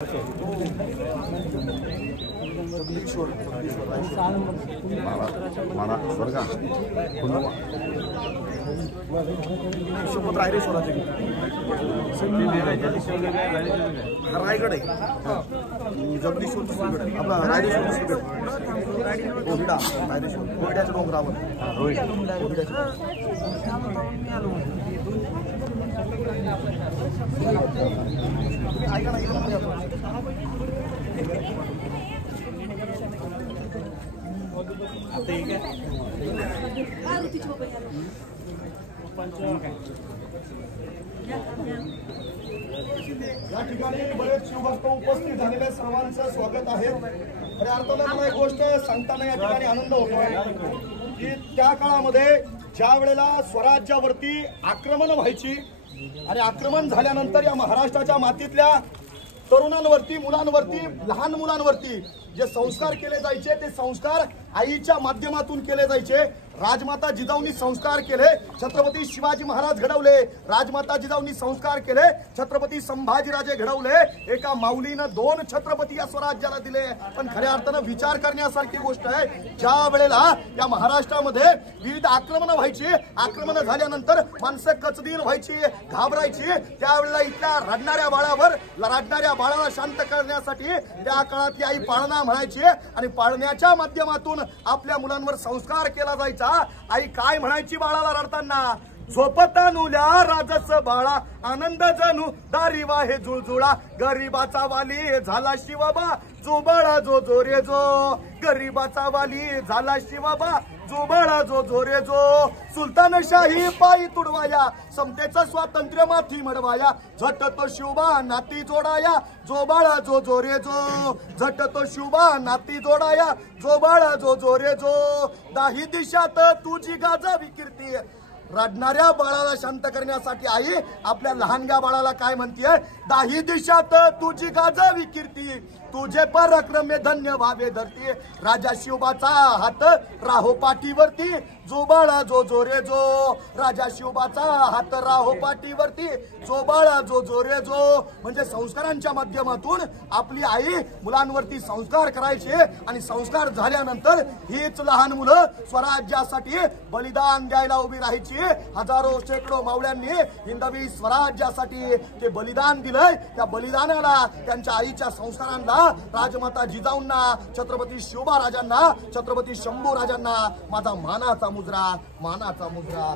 रायगड आहे जगदीश्वर आपला रायदेश्वर कोविडाच्या डोंगरावर ऐका ना या ठिकाणी बरेच शिवभक्त उपस्थित झालेले सर्वांचं स्वागत आहे। खऱ्या अर्थानं मला एक गोष्ट सांगताना या ठिकाणी आनंद होतोय की त्या काळामध्ये ज्या वेळेला स्वराज्यावरती आक्रमण व्हायची आणि आक्रमण झाल्यानंतर या महाराष्ट्राच्या मातीतल्या तरुणांवरती, मुलांवरती, लहान मुलांवरती जे संस्कार केले जायचे ते संस्कार आईच्या माध्यमातून केले जायचे। राजमाता जिजाऊंनी संस्कार केले, छत्रपती शिवाजी महाराज घडवले, राजमाता जिजाऊंनी संस्कार केले, छत्रपती संभाजीराजे घडवले। एका माऊलीनं 2 छत्रपती या स्वराज्याला दिले। पण खऱ्या अर्थानं विचार करण्यासारखी गोष्ट आहे, ज्या वेळेला या महाराष्ट्रामध्ये विविध आक्रमण व्हायची, आक्रमण झाल्यानंतर माणसं कचदीर व्हायची, घाबरायची, त्यावेळेला इथल्या रडणाऱ्या बाळाला शांत करण्यासाठी त्या काळातली आई पाळणा म्हणायची आणि पाळण्याच्या माध्यमातून आपल्या मुलांवर संस्कार केला जायचा। आई काय म्हणायची बाळाला रडताना, झोपता नुल्या राजस बाळा, आनंद जणू दारी वाहे जुळजुळा, गरीबाचा वाली झाला शिवबा, जो बाळा जो जोरे जो, गरीबाचा वाली झाला शिवबा, जो बाळा जो जोरे जो, सुलतानशाही पायी तुडवाया, समतेचं स्वातंत्र्य माथी मडवाया, झट तो शिवबा नाती जोडाया, जो बाळा जो जोरे जो, झट तो शिवबा नाती जोडाया, जो बाळा जो जोरे जो, दाही दिशात तुझी गाजावी कीर्ती। रडणाऱ्या बाळाला शांत करण्यासाठी आई आपल्या लहानग्या बाळाला काय म्हणतीये, दाही दिशात तुझी गाजावी कीर्ती, तुझे पराक्रम धन्य व्हावे धरती, राजा शिवबाचा हात राहो पाठीवरती, जो बाळा जो जोरे जो, राजा शिवबाचा हात राहो पाठीवरती, जो बाळा जो जोरे जो। म्हणजे संस्कारांच्या माध्यमातून आपली आई मुलांवरती संस्कार करायचे आणि संस्कार झाल्यानंतर हीच लहान मुलं स्वराज्यासाठी बलिदान द्यायला उभी राहायची। हजारो शेकडो मावळ्यांनी हिंदवी स्वराज्यासाठी ते बलिदान दिलंय। त्या बलिदानाला, त्यांच्या आईच्या संस्कारांना, राजमाता जिजाऊंना, छत्रपती शिवबा राजांना, छत्रपती शंभू राजांना माझा मानाचा मुजरा, मानाचा मुजरा।